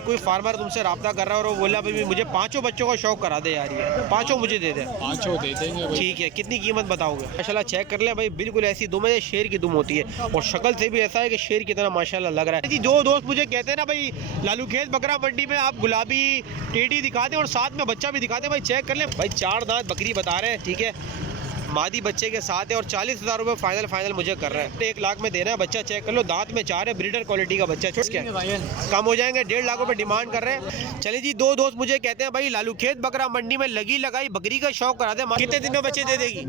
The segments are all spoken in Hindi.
कोई फार्मर तुमसे राब्ता कर रहा है और वो बोला भाई मुझे 5 बच्चों का शौक करा दे यार, ये 5 मुझे दे दे। 5 दे देंगे भाई। ठीक है, कितनी कीमत बताओगे? माशाल्लाह चेक कर ले भाई, बिल्कुल ऐसी दुम है, शेर की दुम होती है और शक्ल से भी ऐसा है कि शेर की तरह माशाल्लाह लग रहा है जी। दो दोस्त मुझे कहते हैं ना भाई लालू खेत बकरा मंडी में आप गुलाबी टेडी दिखा दें और साथ में बच्चा भी दिखा दें। भाई चेक कर ले भाई, 4 दांत बकरी बता रहे हैं, ठीक है, मादी बच्चे के साथ है और 40,000 रुपये फाइनल मुझे कर रहे हैं। 1 लाख में देना है, बच्चा चेक कर लो, दांत में 4 है, ब्रीडर क्वालिटी का बच्चा। छोड़ के कम हो जाएंगे, 1.5 लाख रुपए डिमांड कर रहे हैं। चलिए जी, 2 दोस्त मुझे कहते हैं भाई लालू खेत बकरा मंडी में लगी लगाई बकरी का शौक करा दे, कितने दिन में बच्चे दे देगी?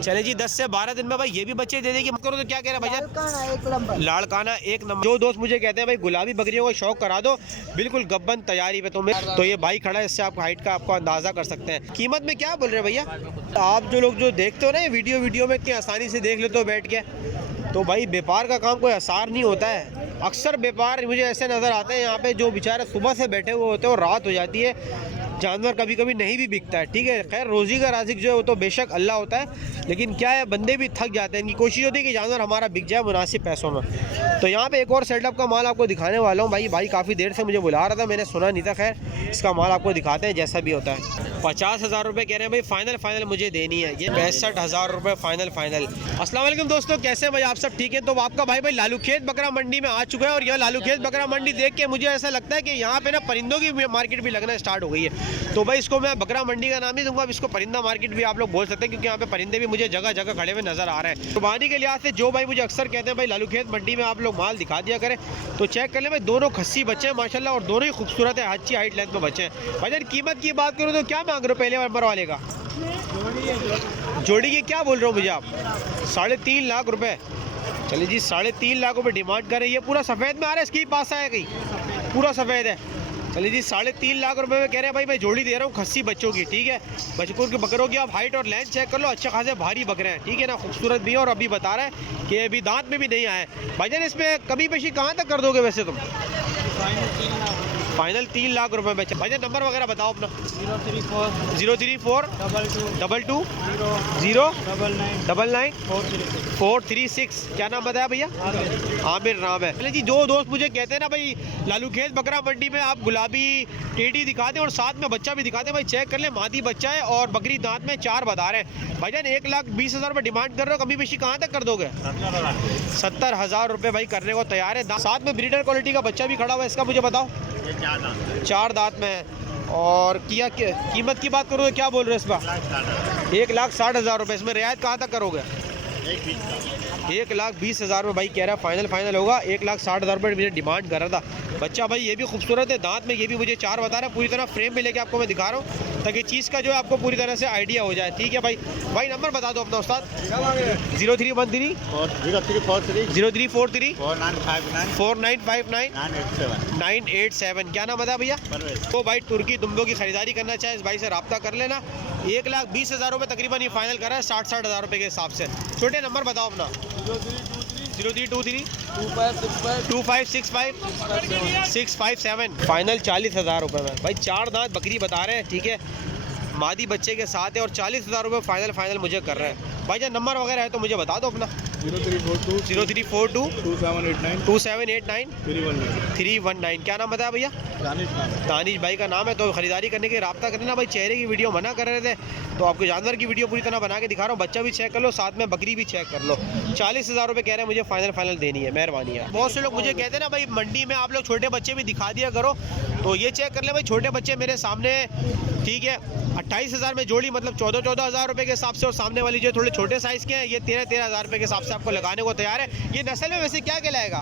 चले जी 10 से 12 दिन में भाई ये भी बच्चे दे देगी। करो तो क्या कह रहे हैं भैया? लाड़काना 1 नंबर। 2 दोस्त मुझे कहते हैं भाई गुलाबी बकरियों का शौक करा दो, बिल्कुल गब्बन तैयारी पे तुम्हें। तो ये भाई खड़ा है, इससे आप हाइट का आपको अंदाजा कर सकते हैं। कीमत में क्या बोल रहे हैं भैया? आप जो लोग जो देखते हो ना वीडियो में इतनी आसानी से देख लेते हो बैठ के, तो भाई व्यापार का काम कोई आसान नहीं होता है। अक्सर व्यापार मुझे ऐसे नज़र आते हैं यहाँ पे जो बेचारे सुबह से बैठे हुए होते हैं और रात हो जाती है, जानवर कभी कभी नहीं भी बिकता है। ठीक है, खैर रोज़ी का राज़िक जो है वो तो बेशक अल्लाह होता है, लेकिन क्या है बंदे भी थक जाते हैं। इनकी कोशिश होती है कि जानवर हमारा बिक जाए मुनासिब पैसों में। तो यहाँ पे एक और सेटअप का माल आपको दिखाने वाला हूँ। भाई काफ़ी देर से मुझे बुला रहा था, मैंने सुना नहीं था। खैर इसका माल आपको दिखाते हैं जैसा भी होता है। 50,000 रुपये कह रहे हैं भाई, फाइनल मुझे देनी है। ये 65,000 रुपये फाइनल। अस्सलाम वालेकुम दोस्तों, कैसे हैं भाई आप सब? ठीक है, तो आपका भाई लालू खेत बकरा मंडी में आ चुका है और यह लालू खेत बकरा मंडी देख के मुझे ऐसा लगता है कि यहाँ पे ना परिंदों की मार्केट भी लगना स्टार्ट हो गई है। तो भाई इसको मैं बकरा मंडी का नाम नहीं दूंगा, अब इसको परिंदा मार्केट भी आप लोग बोल सकते हैं, क्योंकि यहाँ पे परिंदे भी मुझे जगह जगह खड़े हुए नजर आ रहे हैं। कुर्बानी के लिहाज से जो भाई मुझे अक्सर कहते हैं भाई लालू खेत मंडी में आप लोग माल दिखा दिया करें, तो चेक कर ले भाई, दोनों खस्सी बच्चे हैं माशाल्लाह और दोनों ही खूबसूरत है, अच्छी हाइट लेंथ में बच्चे हैं। भाई कीमत की बात करूँ तो क्या मांग रहे हो पहले नंबर वाले का? जोड़ी के क्या बोल रहे हो मुझे आप? 3.5 लाख रुपए। चलिए जी 3.5 लाख रुपए डिमांड कर रही है। पूरा सफ़ेद में आ रहा है, इसके पास आया कहीं पूरा सफ़ेद है। चलिए जी 3.5 लाख रुपए में कह रहे हैं भाई, मैं जोड़ी दे रहा हूँ खस्सी बच्चों की। ठीक है, बच्चों के बकरों की आप हाइट और लेंथ चेक कर लो, अच्छे खासे भारी बकरे हैं। ठीक है ना, खूबसूरत भी है और अभी बता रहा है कि अभी दांत में भी नहीं आए। भाईजान इसमें कमी पेशी कहाँ तक कर दोगे वैसे तुम? फाइनल 3 लाख रुपए में। भाईजान नंबर वगैरह बताओ अपना। 034 22 0 99 436। क्या नाम बताया भैया? आमिर नाम है। चलिए जी, 2 दोस्त मुझे कहते हैं ना भाई लालू खेत बकरा मंडी में आप गुलाबी टेडी दिखा दें और साथ में बच्चा भी दिखा दें। भाई चेक कर ले, मादी बच्चा है और बकरी दांत में 4 बता रहे हैं। भाईजान 1,20,000 रुपये डिमांड कर रहे हो, कमी बेशी कहाँ तक कर दोगे? 70,000 रुपये भाई करने को तैयार है। साथ में ब्रीडर क्वालिटी का बच्चा भी खड़ा हुआ है, इसका मुझे बताओ। 4 दांत में है। और कीमत की बात करो तो क्या बोल रहे हो इसका? 1,60,000 रुपये। इसमें रियायत कहाँ तक करोगे? 1,20,000 रुपये भाई कह रहा है, फाइनल होगा। 1,60,000 रुपये मुझे डिमांड कर रहा था। बच्चा भाई ये भी खूबसूरत है, दांत में ये भी मुझे 4 बता रहा है। पूरी तरह फ्रेम में लेके आपको मैं दिखा रहा हूँ ताकि चीज़ का जो है आपको पूरी तरह से आइडिया हो जाए। ठीक है भाई नंबर बता दो अपना उस्ताद। 0313 0343 4959 987। क्या नाम बता भैया? तो भाई तुर्की दुम्बों की खरीदारी करना चाहे इस भाई से रब्ता कर लेना। 1,20,000 रुपये तकरीबन ये फाइनल कर रहा है 60,000 रुपये के हिसाब से। छोटे नंबर बताओ अपना। 0323 2565 657। फाइनल 40,000 रुपये में। भाई 4 दांत बकरी बता रहे हैं। ठीक है, मादी बच्चे के साथ है और 40,000 रुपये फाइनल मुझे कर रहे हैं। भाई जब नंबर वगैरह है तो मुझे बता दो अपना। 0342 2789 319। क्या नाम बताया भैया? दानिश भाई का नाम है। तो खरीदारी करने के रब्ता करना भाई। चेहरे की वीडियो मना कर रहे थे तो आपको जानवर की वीडियो पूरी तरह बना के दिखा रहा हूँ। बच्चा भी चेक कर लो, साथ में बकरी भी चेक कर लो। 40,000 रुपये कह रहे हैं मुझे फाइनल देनी है, मेहरबानी है। बहुत से लोग मुझे कहते हैं ना भाई मंडी में आप लोग छोटे बच्चे भी दिखा दिया करो, तो ये चेक कर ले भाई, छोटे बच्चे मेरे सामने। ठीक है, 28,000 में जोड़ी, मतलब 14,000 रुपये के हिसाब से। और सामने वाली जो थोड़े छोटे साइज़ के हैं ये 13,000 रुपये के हिसाब से आपको लगाने को तैयार है। ये नस्ल में वैसे क्या कहलाएगा?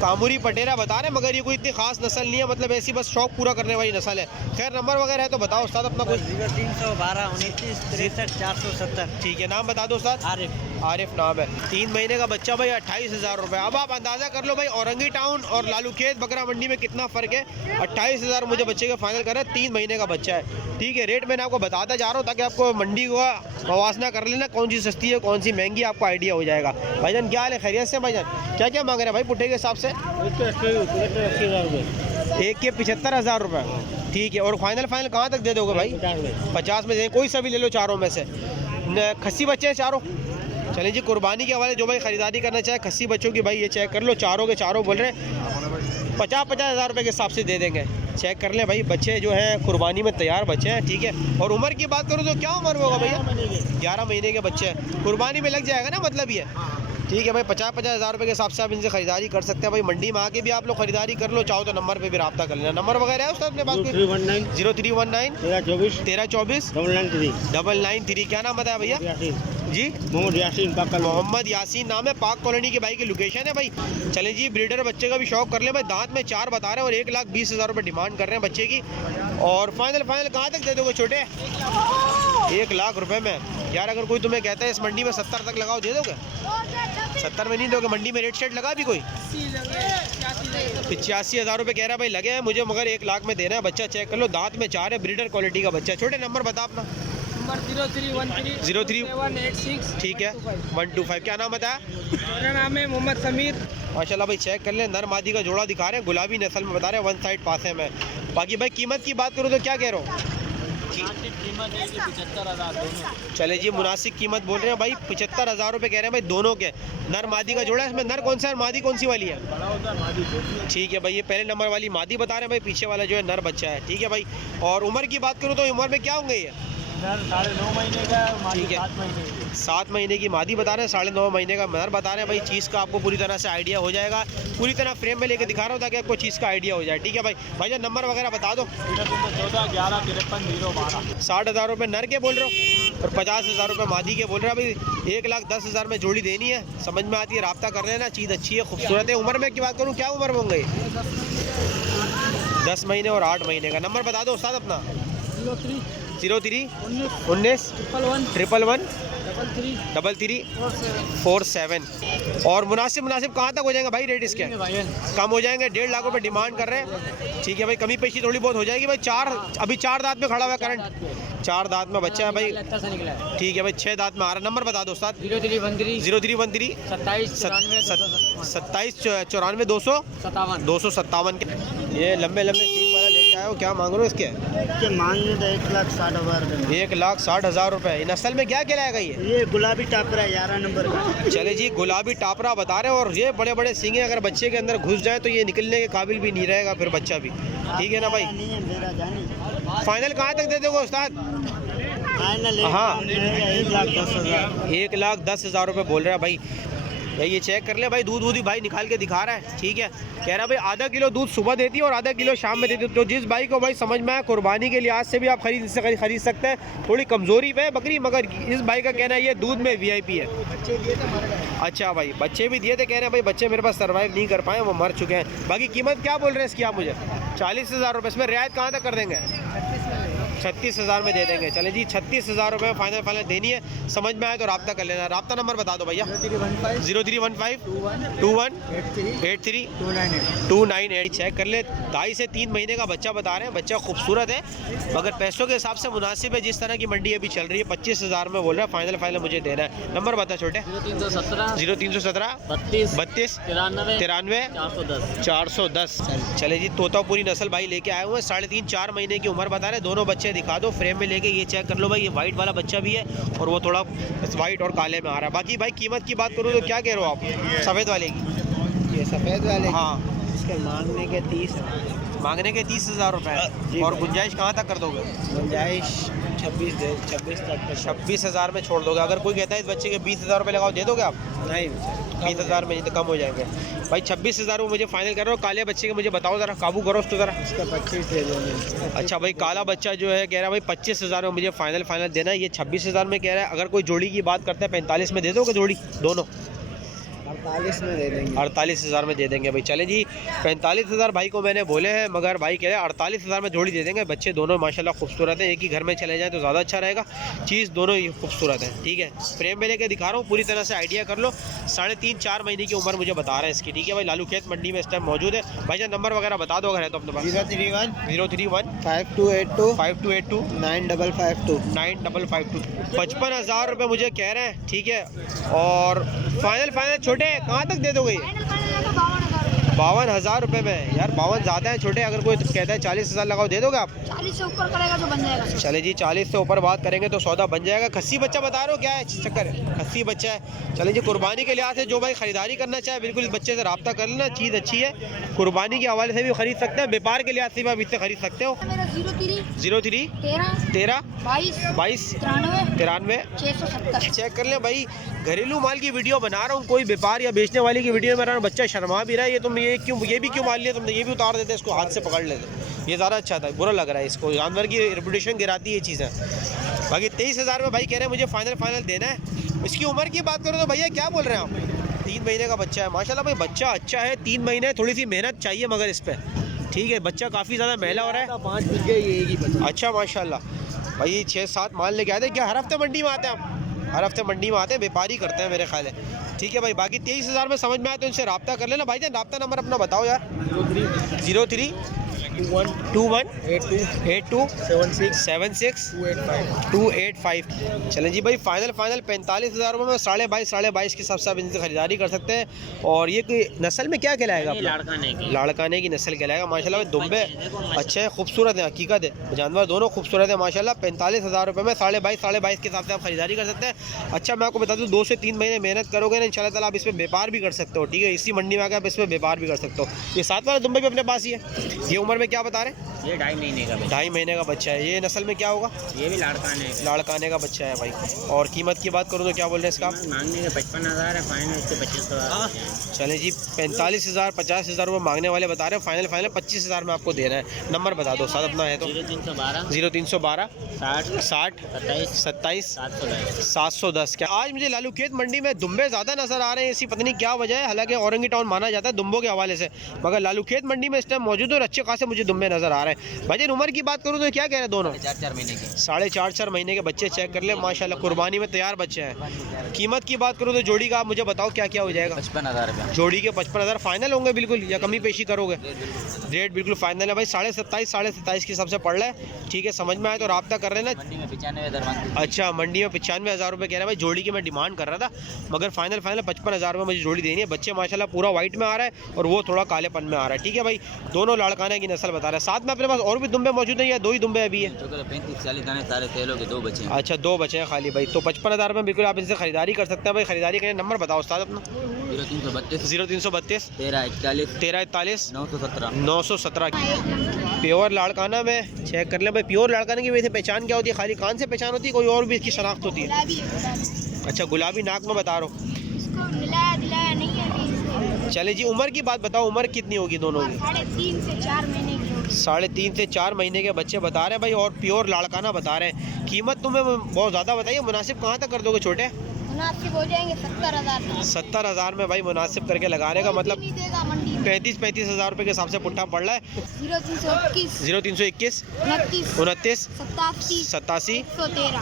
कामुरी पटेरा बता रहे हैं, मगर ये कोई इतनी खास नस्ल नहीं है, मतलब ऐसी बस शौक पूरा करने वाली नस्ल है। खैर नंबर वगैरह है तो बताओ उस्ताद अपना कुछ। 0312 29 63 470। ठीक है, नाम बता दो उस्ताद। आरिफ नाम है। 3 महीने का बच्चा भाई 28,000 रुपये। अब आप अंदाज़ा कर लो भाई औरंगी टाउन और लालू खेत बकरा मंडी में कितना फ़र्क है। 28,000 मुझे बच्चे का फाइनल कर रहा है, 3 महीने का बच्चा है। ठीक है, रेट मैंने आपको बताता जा रहा हूँ ताकि आपको मंडी का मवासना कर लेना, कौन सी सस्ती है कौन सी महंगी, आपको आइडिया हो जाएगा। भाईजान क्या हाल है, खैरियत से? भाईजान क्या मांग रहे हैं भाई पुट्ठे के हिसाब से? 1 के 75,000 रुपये। ठीक है, और फाइनल कहाँ तक दे दोगे भाई? 50 में दे, कोई सा भी ले लो चारों में से। खस्सी बच्चे हैं चारों। चलिए जी, कुर्बानी के हवाले जो भाई ख़रीदारी करना चाहे खस्सी बच्चों की, भाई ये चेक कर लो, चारों के चारों बोल रहे हैं 50-50 हज़ार रुपये के हिसाब से दे देंगे। चेक कर लें भाई, बच्चे जो हैं कुर्बानी में तैयार बच्चे हैं, ठीक है। और उम्र की बात करूँ तो क्या उम्र होगा भैया? 11 महीने के बच्चे हैं, कुर्बानी में लग जाएगा ना, मतलब ये ठीक है भाई। 50-50 हज़ार रुपये के हिसाब से आप इनसे खरीदारी कर सकते हैं भाई। मंडी में आके भी आप लोग खरीदारी कर लो, चाहो तो नंबर पे भी रब्ता कर लेना। नंबर वगैरह है उसका अपने पास? 0319 1324 993। क्या नाम बताया भैया जी? मोहम्मद यासीन नाम है। पाक कॉलोनी के भाई की लोकेशन है भाई। चलें जी, ब्रीडर बच्चे का भी शौक कर ले भाई। दांत में 4 बता रहे हैं और 1,20,000 रुपये डिमांड कर रहे हैं बच्चे की। और फाइनल कहाँ तक दे दोगे छोटे? 1 लाख रुपए में यार। अगर कोई तुम्हें कहता है इस मंडी में 70 तक लगाओ, दे दोगे? 70 में नहीं दोगे? मंडी में रेट शेट लगा भी कोई? 85,000 रुपये कह रहा है भाई लगे हैं मुझे, मगर 1 लाख में देना है। बच्चा चेक कर लो, दांत में 4 है, ब्रीडर क्वालिटी का बच्चा। छोटे नंबर बता अपना। 03 ठीक है 125। क्या नाम बताया? मेरा नाम है मोहम्मद समीर। माशाल्लाह भाई, चेक कर ले, नर मादी का जोड़ा दिखा रहे हैं, गुलाबी नस्ल में बता रहे हैं, 1 साइड पासे में। बाकी भाई कीमत की बात करूँ तो क्या कह रहा हूँ? कीमत है 75,000 दोनों। चले जी, मुनासिब कीमत बोल रहे हैं भाई। 75,000 रुपये कह रहे हैं भाई दोनों के। नर मादी का जोड़ा है, इसमें नर कौन सा है, मादी कौन सी वाली है? ठीक है भाई, ये पहले नंबर वाली मादी बता रहे हैं भाई, पीछे वाला जो है नर बच्चा है, ठीक है भाई। और उम्र की बात करूँ तो उम्र में क्या होंगे ये? 9.5 महीने का, ठीक है 7 महीने की मादी बता रहे हैं, 9.5 महीने का नर बता रहे हैं भाई। चीज़ का आपको पूरी तरह से आइडिया हो जाएगा, पूरी तरह फ्रेम में लेके दिखा रहा हूँ ताकि आपको चीज़ का आइडिया हो जाए, ठीक है भाई। भाई जान नंबर वगैरह बता दो। 14 11 53 012। 60,000 रुपये नर के बोल रहे हो और 50,000 रुपये मादी के बोल रहे हैं भाई। 1,10,000 में जोड़ी देनी है, समझ में आती है, रब्ता कर लेना। चीज़ अच्छी है, खूबसूरत है। उम्र में की बात करूँ, क्या उम्र में होंगे? 10 महीने और 8 महीने का। नंबर बता दो उस्ताद अपना। 03 19 111 33 47। और मुनासिब कहाँ तक हो जाएंगे भाई रेट इसके? कम हो जाएंगे, 1.5 लाख रुपए डिमांड कर रहे हैं, ठीक है भाई। कमी पेशी थोड़ी बहुत हो जाएगी भाई। अभी 4 दांत में खड़ा हुआ है करंट, 4 दांत में बच्चा है भाई, ठीक है भाई। 6 दांत में आ रहा है। नंबर बता दो उस्ताद। 0313 27 94 257 के। ये लंबे सींग वाला लेके आए हो, क्या मांग रहे हो इसके? मांगे तो 1,60,000। 1,60,000 रुपये। नस्ल में क्या कहलाएगा ये गुलाबी टापरा 11 नंबर का। चले जी, गुलाबी टापरा बता रहे हैं। और ये बड़े बड़े सींगे, अगर बच्चे के अंदर घुस जाए तो ये निकलने के काबिल भी नहीं रहेगा फिर बच्चा भी, ठीक है ना भाई। फाइनल कहाँ तक दे दोगे उस्ताद? हाँ 1,10,000। 1,10,000 रुपये बोल रहा है भाई। ये चेक कर ले भाई, दूध ही भाई निकाल के दिखा रहा है, ठीक है। कह रहा है भाई आधा किलो दूध सुबह देती है और आधा किलो शाम में देती है। तो जिस भाई को भाई समझ में आए, कुर्बानी के लिहाज से भी आप खरीद सकते हैं। थोड़ी कमज़ोरी पे है बकरी, मगर इस भाई का कहना है ये दूध में VIP है। अच्छा भाई, बच्चे भी दिए थे, कह रहे हैं भाई बच्चे मेरे पास सर्वाइव नहीं कर पाए, वो मर चुके हैं। बाकी कीमत क्या बोल रहे हैं इसकी आप मुझे? 40,000 रुपये। इसमें रियायत कहाँ तक कर देंगे? 36,000 में दे देंगे। चले जी, 36,000 रुपये फाइनल देनी है। समझ में आए तो रब्ता कर लेना। रब्ता नंबर बता दो भैया। 0315 21 83 298। चेक कर ले, 2.5 से 3 महीने का बच्चा बता रहे हैं। बच्चा खूबसूरत है, मगर पैसों के हिसाब से मुनासिब है। जिस तरह की मंडी अभी चल रही है, 25,000 में बोल रहा है। फाइनल मुझे देना है। नंबर बता छोटे। 0317 32 93 410। चले जी, तोतापुरी नस्ल भाई लेके आए हुए हैं। 3.5-4 महीने की उम्र बता रहे हैं। दोनों बच्चे दिखा दो फ्रेम में लेके। ये चेक कर लो भाई, ये वाइट वाला बच्चा भी है और वो थोड़ा वाइट और काले में आ रहा है। बाकी भाई कीमत की बात करूँ तो क्या कह रहे हो आप सफ़ेद वाले की? ये सफ़ेद वाले, हाँ, इसके मांगने के 30,000 रुपये। और गुंजाइश कहाँ तक कर दोगे? गुंजाइश 26 तक। 26,000 में छोड़ दोगे। अगर कोई कहता है इस बच्चे के 20,000 रुपये लगाओ, दे दोगे आप? नहीं, 20,000 में तो कम हो जाएंगे भाई। 26,000 वो मुझे फाइनल कर रहे हो। काले बच्चे के मुझे बताओ ज़रा, काबू करो उसको ज़रा। इसका 25 दे देंगे। अच्छा भाई, काला बच्चा जो है कह रहा है भाई 25,000 में मुझे फाइनल देना है। ये 26,000 में कह रहा है। अगर कोई जोड़ी की बात करता है 45 में दे दोगे जोड़ी दोनों? 48 में दे देंगे। 48,000 में दे देंगे भाई। चले जी, 45,000 भाई को मैंने बोले हैं, मगर भाई कह रहे हैं 48,000 में जोड़ी दे देंगे। बच्चे दोनों माशाल्लाह खूबसूरत है। एक ही घर में चले जाए तो ज़्यादा अच्छा रहेगा। चीज़ दोनों ही खूबसूरत है, ठीक है। फ्रेम में लेके दिखा रहा हूँ, पूरी तरह से आइडिया कर लो। 3.5-4 महीने की उम्र मुझे बता रहे हैं इसकी, ठीक है भाई। लालू खेत मंडी में इस टाइम मौजूद है। भाई जान नंबर वगैरह बता दो अगर है तो अपने पास। 031 5282 5282 9552 9552। 55,000 रुपये मुझे कह रहे हैं, ठीक है। और फाइनल छोटे कहाँ तक दे दोगे? 52,000 रुपये में। यार 52 ज़्यादा है छोटे, अगर कोई कहता है 40,000 लगाओ दे दोगे आप? 40 से ऊपर करेगा तो बन जाएगा। चले जी 40 से ऊपर बात करेंगे तो सौदा बन जाएगा। खस्सी बच्चा बता रहे हो, क्या है चक्कर है? खस्सी बच्चा है। चले जी कुर्बानी के लिहाज से जो भाई ख़रीदारी करना चाहे बिल्कुल इस बच्चे से रब्ता कर लेना, चीज़ अच्छी है। कुर्बानी के हवाले से भी खरीद सकते हैं, व्यापार के लिहाज से भी आप इससे खरीद सकते हो। मेरा 03 13 22 93 670। चेक कर लें भाई, घरेलू माल की वीडियो बना रहा हूँ, कोई व्यापार या बेचने वाले की वीडियो में बना रहा हूँ। बच्चा शर्मा भी रहा है, ये तुम ये भी क्यों मान लिया तुमने? ये भी उतार देते, इसको हाथ से पकड़ लेते, ये ज़्यादा अच्छा था। बुरा लग रहा है इसको, जानवर की रेपुटेशन गिराती है ये चीज़ें। बाकी 23,000 में भाई कह रहे हैं मुझे फाइनल देना है। इसकी उम्र की बात करो तो भैया क्या बोल रहे हैं आप? 3 महीने का बच्चा है माशाल्लाह भाई, बच्चा अच्छा है। 3 महीने, थोड़ी सी मेहनत चाहिए मगर इस पर, ठीक है। बच्चा काफ़ी ज़्यादा मेला हो रहा है। 5 बीघे ये बच्चा। अच्छा माशाल्लाह भाई, 6-7 माल लेके आते हैं क्या? हर हफ्ते मंडी में आते हैं आप? हर हफ्ते मंडी में आते हैं, व्यापारी करते हैं मेरे ख्याल है। ठीक है भाई, बाकी 23,000 में समझ में आए तो इनसे रब्ता कर लेना। भाईजान रब्ता नंबर अपना बताओ यार। 03 21 82 76 285। चलें जी भाई, फाइनल 45,000 रुपये में 22.5 के हिसाब से आप इनसे ख़रीदारी कर सकते हैं। और ये कोई नस्ल में क्या कहलाएगा? लाड़काने की नस्ल कहलाएगा माशाल्लाह। दुम्बे अच्छे हैं, खूबसूरत हैं, हकीकत है, जानवर दोनों खूबसूरत है माशाल्लाह। 45,000 रुपये में 22.5 के हिसाब से आप खरीदारी कर सकते हैं। अच्छा मैं आपको बता दूँ, 2 से 3 महीने मेहनत करोगे ना इंशाल्लाह ताला आप इसमें व्यापार भी कर सकते हो, ठीक है। इसी मंडी में आकर आप इसमें व्यापार भी कर सकते हो। ये 7 वाला दुम्बे भी अपने पास ही है। ये उम्र में क्या बता रहे हैं? ये 2.5 महीने का। 2.5 महीने का बच्चा है। ये नस्ल में क्या होगा? ये भी लाड़काने का बच्चा है भाई। और कीमत की बात करूँ तो क्या बोल रहे हैं इसका? मांगने के 55,000 है, फाइनल इससे 25,000। चलें जी 45,000 50,000 रुपये मांगने वाले बता रहे हैं, फाइनल 25,000 में आपको देना है। नंबर बता दो साथ अपना है तो। 0312 60 27 710। क्या आज मुझे लालू खेत मंडी में दुम्बे ज़्यादा नज़र आ रहे हैं? इसी पता नहीं क्या वजह है, हालांकि औरंगी टाउन माना जाता है दुम्बों के हवाले से, मगर लालू खेत मंडी में इस टाइम मौजूद और अच्छे खासे मुझे दुम्बे नज़र आ रहे हैं। भाई उम्र की बात करूँ तो क्या कह रहे हैं दोनों? 4 महीने के। 4.5 महीने के बच्चे। चेक कर ले माशाल्लाह, कुर्बानी में तैयार बच्चे हैं। कीमत की बात करूँ तो जोड़ी का आप मुझे बताओ क्या क्या हो जाएगा? 55,000 रुपये जोड़ी के 55,000 फाइनल होंगे बिल्कुल, या कमी पेशी करोगे? रेट बिल्कुल फाइनल है भाई। 27.5 के हिसाब से पड़ रहा है, ठीक है। समझ में आए तो रब्ता कर रहे ना। मंडी में 95,000। अच्छा मंडी में 95,000 रुपये कह रहा है भाई। जोड़ी की मैं डिमांड कर रहा था, मगर फाइनल 55,000 में मुझे जोड़ी देनी है। बच्चे माशाल्लाह पूरा वाइट में आ रहा है और वो थोड़ा कालेपन में आ रहा है, ठीक है भाई। दोनों लड़काने की नस्ल बता रहे हैं। साथ में अपने पास और भी दुम्बे मौजूद हैं या 2 ही दुम्बे अभी है? 35-40 दाने सारे तेलों के 2 बचे हैं। अच्छा 2 बचे हैं खाली भाई। तो 55,000 में बिल्कुल आप इनसे खरीदारी कर सकते हैं भाई। खरीदारी करें, नंबर बताओ उस्ताद अपना। 0332 1341 917। प्योर लाड़काना में चेक कर लें भाई। प्योर लाड़काने की वजह से पहचान क्या होती है? खाली कान से पहचान होती है, कोई और भी इसकी शनाख्त होती है? अच्छा गुलाबी नाक में बता रहा हूँ। चले जी उम्र की बात बताओ, उम्र कितनी होगी दोनों की? 3.5 से 4 महीने की। 3.5 से 4 महीने के बच्चे बता रहे हैं भाई, और प्योर लाड़काना बता रहे हैं। कीमत तुम्हें बहुत ज़्यादा बताइए, मुनासिब कहाँ तक कर दोगे छोटे? मुनासिब हो जाएंगे 70,000। 70,000 में भाई मुनासिब करके लगाने का मतलब नहीं देगा मंडी में। 35,000 रुपये के हिसाब से पुट्ठा पड़ रहा है। 0321 29 87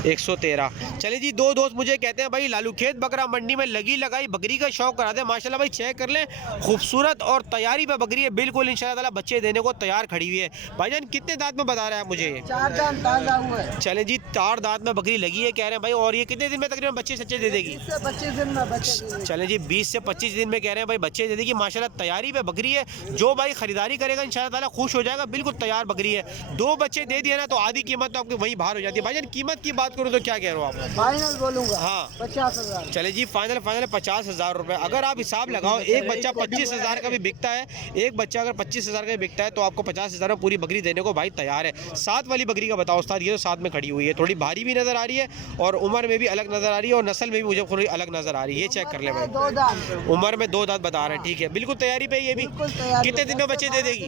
113। चलिए जी, 2 दोस्त मुझे कहते हैं भाई लालू खेत बकरा मंडी में लगी लगाई बकरी का शौक करा दे। माशाल्लाह भाई चेक कर लें, खूबसूरत और तैयारी पे बकरी है बिल्कुल, इंशाल्लाह ताला बच्चे देने को तैयार खड़ी हुई है। भाईजान कितने दांत में बता रहे हैं मुझे? 4 दांत ताजा हुआ है। चले जी 4 दांत में बकरी लगी है कह रहे हैं भाई। और ये कितने दिन में तकरीबन बच्चे सच्चे दे देगी? 25 दिन में बच्चे। चले जी 20 से 25 दिन में कह रहे हैं भाई बच्चे दे देगी। माशाल्लाह तैयारी पे बकरी है, जो भाई खरीदारी करेगा इंशाल्लाह ताला खुश हो जाएगा। बिल्कुल तैयार बकरी है। 2 बच्चे दे दिए ना तो आधी कीमत तो आपकी वहीं बाहर हो जाती है। भाईजान कीमत की बात करूँ तो क्या कह रहे हो आप? फाइनल बोलूँगा हाँ 50,000। चले जी फाइनल 50,000 रुपये। अगर आप हिसाब लगाओ, एक बच्चा 25,000 का भी बिकता है, एक बच्चा अगर 25,000 का भी बिकता है तो आपको 50,000 में पूरी बकरी देने को भाई तैयार है। 7 वाली बकरी का बताओ उस्ताद। ये तो 7 में खड़ी हुई है, थोड़ी भारी भी नज़र आ रही है और उम्र में भी अलग नज़र आ रही है और नस्ल में भी मुझे थोड़ी अलग नज़र आ रही है। ये चेक कर ले भाई, 2 दांत उम्र में 2 दांत बता रहे हैं, ठीक है। बिल्कुल तैयारी पे ये भी। कितने दिन में बच्चे दे देगी?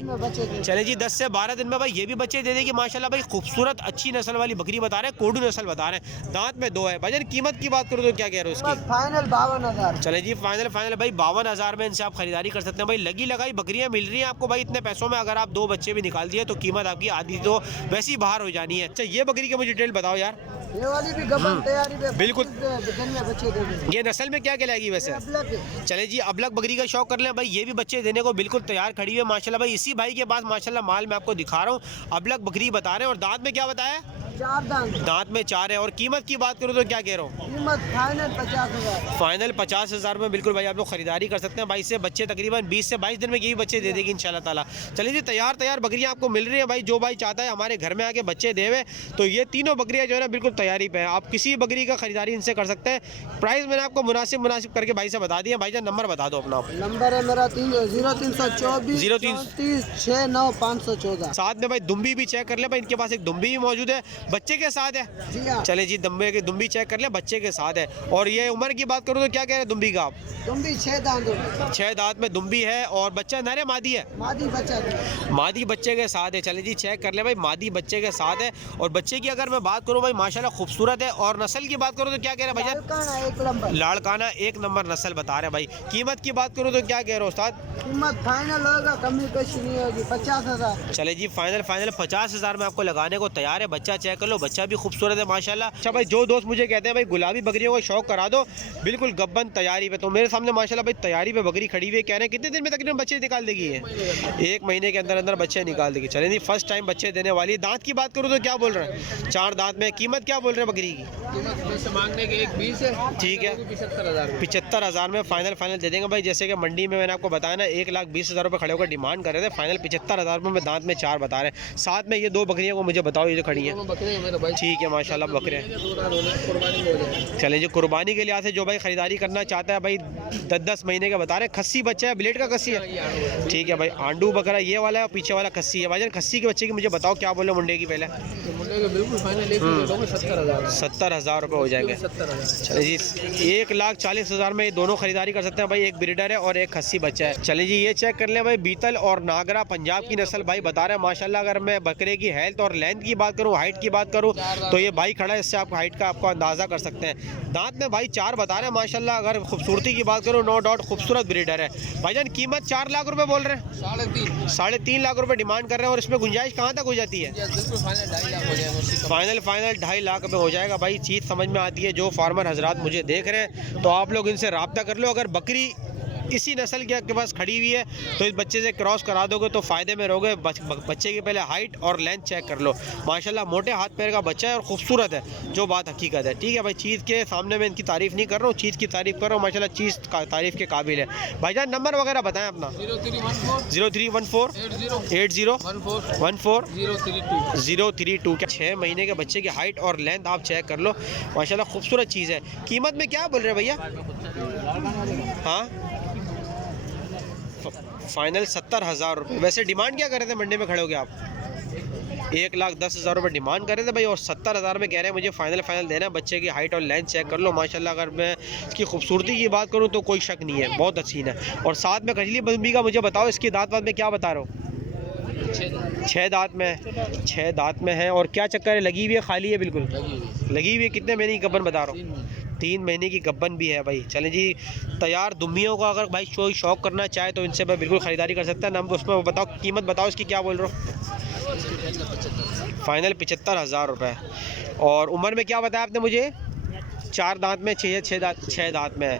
चले जी 10 से 12 दिन में भाई ये भी बच्चे दे देगी माशाल्लाह भाई। खूबसूरत अच्छी नस्ल वाली बकरी बता रहे हैं, कोडू नस्ल बता रहे हैं, दांत में 2 है। भाईजान कीमत की बात करो तो क्या कह रहे हो इसकी? फाइनल 52,000। चले जी फाइनल भाई 52,000 में इनसे आप खरीदारी कर सकते हैं भाई। लगी लगाई बकरियां मिल रही हैं आपको भाई इतने पैसों में। अगर आप 2 बच्चे भी निकाल दिए तो कीमत आपकी आधी तो वैसी बाहर हो जानी है। अच्छा ये बकरी के मुझे डिटेल बताओ यार। ये वाली भी गबन तैयारी पे बिल्कुल। दिन में बच्चे दे देंगे। ये नस्ल में क्या कहलाएगी वैसे? चले जी अबलग बकरी का शौक कर लें भाई, ये भी बच्चे देने को बिल्कुल तैयार खड़ी है माशाल्लाह भाई। इसी भाई के पास माशाल्लाह माल मैं आपको दिखा रहा हूँ, अबलग बकरी बता रहे हैं। और दांत में क्या बताया? चार दांत दांत में 4 है। और कीमत की बात करूँ तो क्या कह रहा हूँ? कीमत फाइनल 50,000। फाइनल 50,000 में बिल्कुल भाई आप लोग खरीदारी कर सकते हैं। भाई से बच्चे तकरीबन 20 से 22 दिन में यही बच्चे दे देगी इंशाल्लाह ताला। चलिए जी, तैयार बकरियां आपको मिल रही है भाई। जो भाई चाहता है हमारे घर में आके बच्चे देवे तो ये तीनों बकरियां जो है ना बिल्कुल तैयारी पे है। आप किसी बकरी का खरीदारी इनसे कर सकते हैं। प्राइस मैंने आपको मुनासिब करके भाई से बता दिया। भाईजान नंबर बता दो अपना। नंबर है मेरा 0324 03 69 साथ में भाई दुम्बी भी चेक कर ले भाई, इनके पास एक दुम्बी भी मौजूद है, बच्चे के साथ है। जी हाँ। चले जी, दुम्बी चेक कर ले, बच्चे के साथ है। और ये उम्र की बात करूँ तो क्या कह रहे हैं दुम्बी का आप? दुम्बी 6 दांत होगी। 6 दांत में दुम्बी है। और बच्चा नर है मादी है? मादी बच्चा है। मादी बच्चे के साथ है। चले जी चेक कर ले भाई, मादी बच्चे के साथ है। और बच्चे की अगर मैं बात करूँ भाई माशाल्लाह खूबसूरत है। और नस्ल की बात करूँ तो क्या कह रहे हैं भाईजान? लाड़काना एक नंबर। लाड़काना 1 नंबर नस्ल बता रहे हैं भाई। कीमत की बात करूँ तो क्या कह रहे हो उस्ताद? कीमत फाइनल होगा, कमी पेशी नहीं होगी, 50,000। चले जी फाइनल 50,000 में आपको लगाने को तैयार है। बच्चा चेक कर लो, बच्चा भी खूबसूरत है माशाल्लाह। अच्छा भाई, जो दोस्त मुझे कहते हैं भाई गुलाबी बकरियों का शौक करा दो, बिल्कुल गब्बन तैयारी पे, तो मेरे सामने माशाल्लाह भाई तैयारी पे बकरी खड़ी हुई है। कह रहे हैं कितने दिन में तकरीबन बच्चे निकाल देगी ये? 1 महीने के अंदर अंदर बच्चे निकाल देगी। चले जी, फर्स्ट टाइम बच्चे देने वाली है। दांत की बात करूँ तो क्या बोल रहे हैं? 4 दांत में। कीमत क्या बोल रहे हैं बकरी की? मांगने के 1,20 है। ठीक है, 75,000 में फाइनल दे देंगे भाई। जैसे कि मंडी में मैंने आपको बताया ना 1,20,000 रुपये खड़े होकर डिमांड कर रहे थे। फाइनल 75,000 में दांत में 4 बता रहे हैं। साथ में ये 2 बकरियों को मुझे बताओ, ये जो खड़ी हैं। ठीक है माशाल्लाह बकरे। चले जी, कुर्बानी के लिहाज से जो भाई खरीदारी करना चाहता है भाई 10-10 महीने का बता रहे हैं। खस्सी बच्चा है, ब्लेड का खस्सी है। ठीक है भाई, आंडू बकरा ये वाला है और पीछे वाला खस्सी है। भाई जान खस्सी के बच्चे की मुझे बताओ क्या बोले मुंडे की? पहले बिल्कुल फाइनल 70,000 रुपये हो जाएंगे। चले जी, 1,40,000 में ये दोनों खरीदारी कर सकते हैं भाई। एक ब्रीडर है और एक खस्सी बच्चा है। चले जी, ये चेक कर लें भाई, बीतल और नागरा पंजाब की नस्ल भाई बता रहे हैं माशाल्लाह। अगर मैं बकरे की हेल्थ और लेंथ की बात करूँ, हाइट की बात करूँ तो ये भाई खड़ा है, इससे आप हाइट का आपको अंदाज़ा कर सकते हैं। दांत में भाई 4 बता रहे हैं माशाल्लाह। अगर खूबसूरती की बात करूँ, नो डाउट खूबसूरत ब्रीडर है। भाईजान कीमत 4 लाख रुपए बोल रहे हैं। 3.5 लाख रुपए डिमांड कर रहे हैं। और इसमें गुंजाइश कहाँ तक हो जाती है? फाइनल 2.5 लाख में हो जाएगा भाई। चीज़ समझ में आती है। जो फार्मर हजरात मुझे देख रहे हैं तो आप लोग इनसे रब्ता कर लो। अगर बकरी इसी नस्ल के आपके पास खड़ी हुई है तो इस बच्चे से क्रॉस करा दोगे तो फ़ायदे में रहोगे। बच्चे की पहले हाइट और लेंथ चेक कर लो। माशाल्लाह मोटे हाथ पैर का बच्चा है और खूबसूरत है, जो बात हकीकत है। ठीक है भाई, चीज़ के सामने मैं इनकी तारीफ़ नहीं कर रहा हूँ, चीज़ की तारीफ़ कर रहा हूँ। माशाल्लाह चीज़ तारीफ़ के काबिल है। भाईजान नंबर वगैरह बताएं अपना। 0314 80 14 032 के 6 महीने के बच्चे की हाइट और लेंथ आप चेक कर लो। माशाल्लाह खूबसूरत चीज़ है। कीमत में क्या बोल रहे हैं भैया? हाँ, फाइनल 70,000 रुपये। वैसे डिमांड क्या कर रहे थे मंडी में खड़े हो गए आप? 1,10,000 रुपये डिमांड कर रहे थे भाई। और 70,000 में कह रहे हैं मुझे फाइनल देना है। बच्चे की हाइट और लेंथ चेक कर लो माशाल्लाह। अगर मैं इसकी खूबसूरती की बात करूँ तो कोई शक नहीं है, बहुत हसीन है। और साथ में कजली बम्बी का मुझे बताओ, इसकी दांत में क्या बता रहा हूँ? 6 दांत में। 6 दांत में है। और क्या चक्कर है? लगी हुई है, खाली है? बिल्कुल लगी हुई है। कितने महीने की गब्बन बता रहा हूँ? 3 महीने की गब्बन भी है भाई। चलें जी, तैयार दुम्बियों का अगर भाई कोई शौक करना चाहे तो इनसे भाई बिल्कुल ख़रीदारी कर सकता है। नंबर उसमें बताओ, कीमत बताओ इसकी क्या बोल रहे हो? फाइनल 75,000 रुपये। और उम्र में क्या बताया आपने मुझे? 4 दांत में, 6 दांत में है।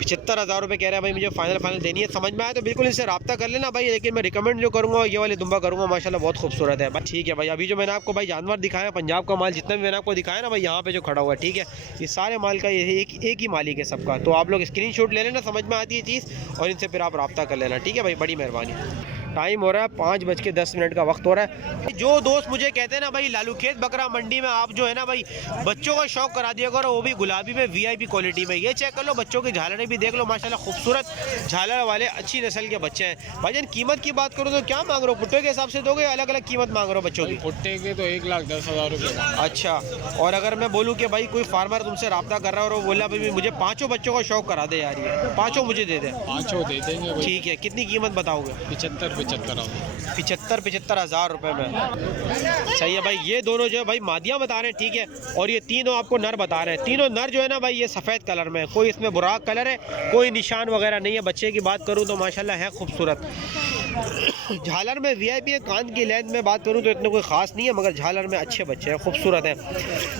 75,000 रुपये कह रहे हैं भाई मुझे फाइनल देनी है। समझ में आया तो बिल्कुल इनसे रब्ता कर लेना भाई। लेकिन मैं रिकमेंड जो करूँगा ये वाले दुम्बा करूँगा, माशाल्लाह बहुत खूबसूरत है। बस ठीक है भाई, अभी जो मैंने आपको भाई जानवर दिखाया, पंजाब का माल जितना भी मैंने आपको दिखाया ना भाई, यहाँ पे जो खड़ा हुआ है, ठीक है, ये सारे माल का ये एक ही मालिक है सबका। तो आप लोग स्क्रीनशॉट ले लेना, समझ में आती है चीज़, और इनसे फिर आप रब्ता कर लेना। ठीक है भाई, बड़ी मेहरबानी। टाइम हो रहा है 5:10 का वक्त हो रहा है। जो दोस्त मुझे कहते हैं ना भाई लालू खेत बकरा मंडी में आप जो है ना भाई बच्चों का शौक करा दिया करो, वो भी गुलाबी में VIP क्वालिटी में। ये चेक कर लो, बच्चों की झालरें भी देख लो माशाल्लाह, खूबसूरत झालर वाले अच्छी नस्ल के बच्चे हैं। भाईजान कीमत की बात करो तो क्या मांग रहे हो? पुट्टे के हिसाब से दोगे, अलग अलग कीमत मांग रहे हो बच्चों की? पुट्टे के तो 1,10,000 रुपये। अच्छा, और अगर मैं बोलूँ कि भाई कोई फार्मर तुमसे रब्ता कर रहा है और वो बोला भाई मुझे 5 बच्चों का शौक करा दे यार, ये 5 मुझे दे दे। 5 दे देंगे भाई। ठीक है, कितनी कीमत बताओगे? 75,000 रुपये में। सही है भाई। ये दोनों जो है भाई मादियाँ बता रहे हैं, ठीक है, और ये तीनों आपको नर बता रहे हैं। तीनों नर जो है ना भाई ये सफ़ेद कलर में, कोई इसमें बुराक कलर है, कोई निशान वगैरह नहीं है। बच्चे की बात करूँ तो माशाल्लाह है खूबसूरत। झालर में वीआईपी है। कान की लेंथ में बात करूं तो इतने कोई ख़ास नहीं है, मगर झालर में अच्छे बच्चे हैं, खूबसूरत हैं।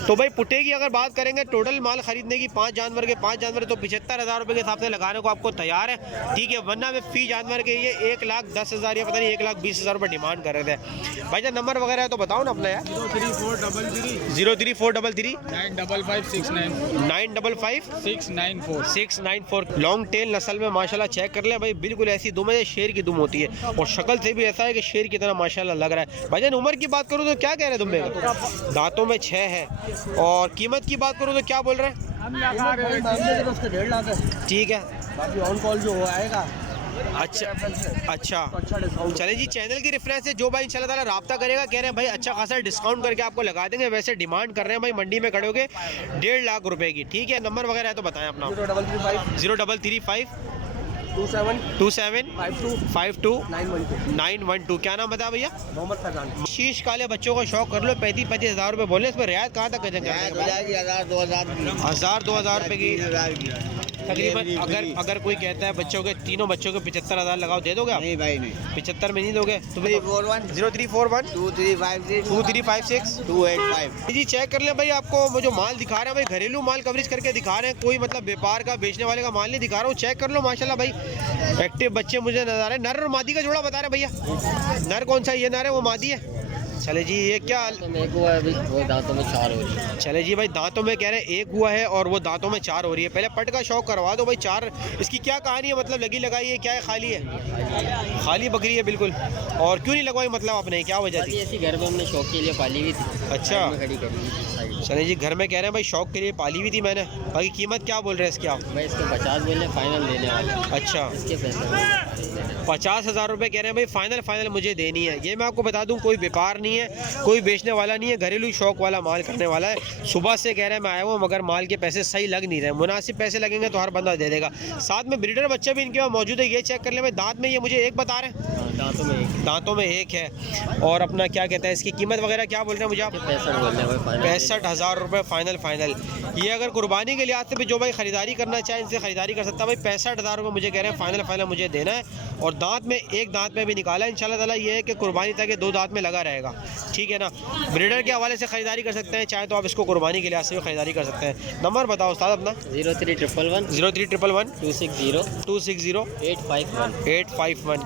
तो भाई पुट्टे की अगर बात करेंगे टोटल माल खरीदने की 5 जानवर के 5 जानवर तो 75,000 रुपये के हिसाब से लगाने को आपको तैयार है, ठीक है। वरना में फ़ी जानवर के ये 1,10,000 या पता नहीं 1,20,000 रुपये डिमांड कर रहे थे। भाई जब नंबर वगैरह है तो बताओ ना अपना यार। 03433 955 694 लॉन्ग टेल नस्ल में माशाल्लाह चेक कर ले भाई, बिल्कुल ऐसी दुम है, शेर की दुम होती है और शक्ल से भी ऐसा है कि शेर की तरह माशाल्लाह लग रहा है। भाईजान उम्र की बात करूँ तो क्या कह रहे हैं दुम्बे का? दांतों में 6 है। और कीमत की बात करूँ तो क्या बोल रहे हैं? 1.5 लाख है। ठीक है, बाकी ऑन कॉल जो आएगा अच्छा चले जी। चैनल की रेफरेंस से जो भाई इंशाल्लाह ताला रब्ता करेगा, कह रहे हैं भाई अच्छा खासा डिस्काउंट करके आपको लगा देंगे। वैसे डिमांड कर रहे हैं भाई मंडी में खड़े होगे 1.5 लाख रुपए की, ठीक है। नंबर वगैरह है तो बताएं अपना। 0335 27 52 912। क्या नाम बताया भैया? मोहम्मद फैजान। शीश काले बच्चों को शौक कर लो, 35 हज़ार रुपये बोले। इसमें रियायत कहाँ तक करेंगे? 1,000-2,000 रुपये की तकरीबन। अगर कोई कहता है बच्चों के तीनों बच्चों के 75,000 लगाओ, दे दोगे आप? नहीं भाई नहीं। 75 में नहीं दोगे तो 0341 2356 285। जी चेक कर ले भाई। आपको वो जो माल दिखा रहे हैं भाई घरेलू माल कवरेज करके दिखा रहे हैं, कोई मतलब व्यापार का बेचने वाले का माल नहीं दिखा रहा हूँ। चेक कर लो माशाल्लाह भाई, एक्टिव बच्चे मुझे नजर आ रहे हैं। नर और मादी का जोड़ा बता रहे भैया। नर कौन सा? ये नर है, वो मादी है। चले जी, ये क्या एक हुआ है वो दांतों में 4 हो रही है। चले जी भाई, दांतों में कह रहे हैं 1 हुआ है और वो दांतों में 4 हो रही है। पहले पट का शौक करवा दो भाई। 4 इसकी क्या कहानी है? मतलब लगी लगाई है क्या है? खाली है? खाली बकरी है बिल्कुल। और क्यों नहीं लगवाई मतलब आपने, क्या वजह थी? ऐसी घर में हमने शौक के लिए पाली हुई थी। अच्छा खड़ी करी। चले जी, घर में कह रहे हैं भाई शौक के लिए पाली हुई थी मैंने। बाकी कीमत क्या बोल रहे हैं इसकी आप? भाई इसके 50 बोले फाइनल देने वाले। अच्छा, इसके पैसे 50,000 रुपये कह रहे हैं भाई, फाइनल मुझे देनी है। ये मैं आपको बता दूं, कोई व्यापार नहीं है, कोई बेचने वाला नहीं है, घरेलू शौक वाला माल करने वाला है। सुबह से कह रहे हैं मैं आया हूँ, मगर माल के पैसे सही लग नहीं रहे। मुनासिब पैसे लगेंगे तो हर बंदा दे देगा। साथ में ब्रीडर बच्चे भी इनके पास मौजूद है, ये चेक कर ले भाई। दांत में ये मुझे 1 बता रहे हैं, दांतों में 1 है। और अपना क्या कहता है इसकी कीमत वगैरह क्या बोल रहे हैं मुझे आप? 65,000 रुपये फाइनल। ये अगर कुर्बानी के लिहाज से भी जो भाई ख़रीदारी करना चाहे इनसे ख़रीदारी कर सकता है भाई। 65,000 रुपये मुझे कह रहे हैं फाइनल मुझे देना है। और दांत में 1 दांत में भी निकाला है इंशाल्लाह ताला। ये है कि कुर्बानी तक 2 दांत में लगा रहेगा, ठीक है ना। ब्रीडर के हवाले से ख़रीदारी कर सकते हैं, चाहे तो आप इसको कुर्बानी के लिहाज से भी ख़रीदारी कर सकते हैं। नंबर बताओ उस्ताद अपना। 0311 0311 260 260 851। 851।